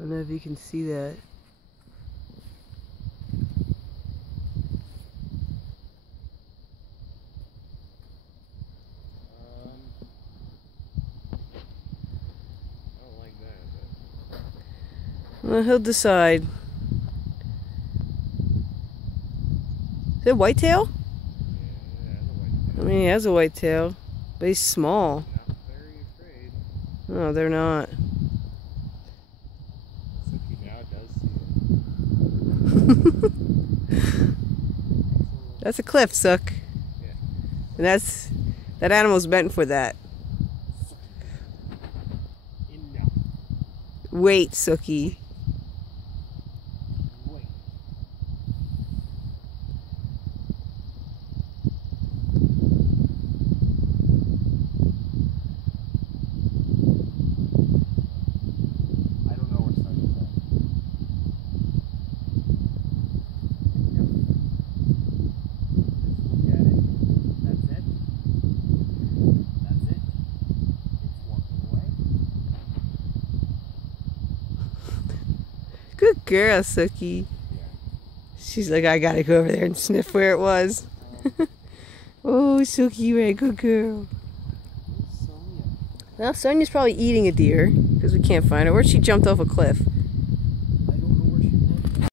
don't know if you can see that. I don't like that. Well, he'll decide. Is it whitetail? Yeah, I mean, he has a whitetail, but he's small. not very afraid. No, they're not. Suki now does see it. That's a cliff, Sook. Yeah. And that animal's meant for that. Enough. Wait, Sookie. Wait. I don't know where Sunny's at. Just look at it. That's it. That's it. It's walking away. Good girl, Sookie. Yeah. She's like, I gotta go over there and sniff where it was. Oh, Sookie, you're a good girl. Where's Sonia? Well, Sonia's probably eating a deer because we can't find her. Or she jumped off a cliff.